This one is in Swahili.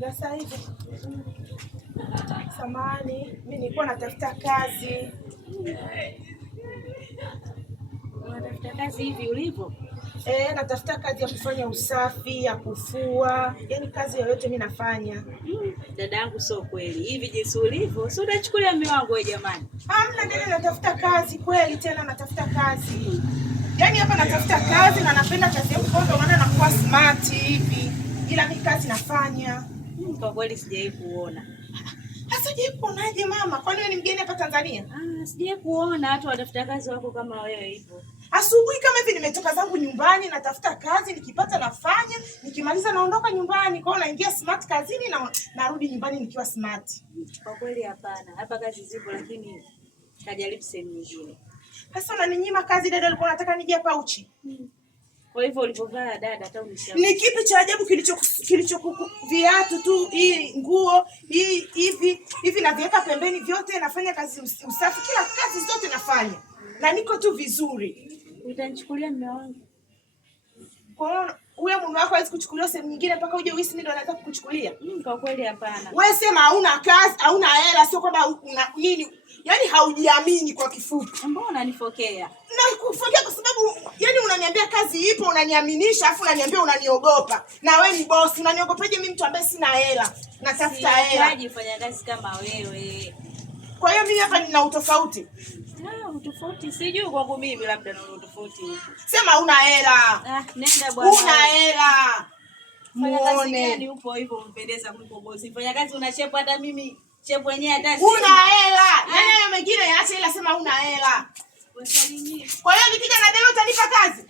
Sasa hivi samahani, mimi nilikuwa natafuta kazi. Unatafuta kazi hivi ulivyo? Natafuta kazi ya kufanya usafi, ya kufua, yaani kazi yoyote mimi nafanya. Dadangu, sio kweli. Hivi jinsi ulivyo, si unachukulia mume wangu wewe jamani? Hamna dada, natafuta kazi kweli, tena natafuta kazi. Yaani hapa natafuta kazi na napenda kazi yangu kwa maana nakuwa smart hivi. Ila mimi kazi nafanya. Kwa kweli sijawahi kuona. Hasa je, unaje mama? Kwani wewe ni mgeni hapa Tanzania? Sijawahi kuona watu watafuta kazi wako kama wewe hivyo. Asubuhi kama hivi nimetoka zangu nyumbani natafuta kazi, nikipata nafanya, nikimaliza naondoka nyumbani. Kwa hiyo naingia smart kazini na narudi nyumbani nikiwa smart. Kwa kweli hapana. Hapa kazi zipo lakini kajaribu sehemu nyingine. Sasa unaninyima kazi dada, ulikuwa unataka nije hapa uchi? Kwa hivyo ulipovaa dada hata unishauri. Ni kipi cha ajabu kilicho viatu tu, hii nguo, hii hivi naviweka pembeni vyote, nafanya kazi usafi, kila kazi zote nafanya. Na niko tu vizuri. Utanichukulia mume wangu? Kwa hiyo huyo mume wako hawezi kuchukuliwa sehemu nyingine mpaka uje uisi ndio anataka kukuchukulia? Kwa kweli hapana. Wewe sema hauna kazi, hauna hela, sio kwamba una nini. Yaani haujiamini kwa kifupi. Mbona unanifokea? Na kufokea kwa sababu yaani unaniambia kazi ipo, unaniaminisha afu unaniambia unaniogopa. Na wewe ni boss, unaniogopaje mimi mtu ambaye sina hela? Natafuta hela. Sihitaji kufanya kazi kama wewe. Kwa hiyo mimi hapa nina utofauti. Utofauti sijui kwangu mimi, labda na utofauti huko. Sema una hela. Nenda bwana. Una hela. Muone. Ni upo hivyo umpendeza mko boss. Fanya kazi una shepu, hata mimi shepu yenyewe hata una hela. Yaani hayo mengine yaache, ila sema una hela. Kwa hiyo nikija na dela utanipa kazi?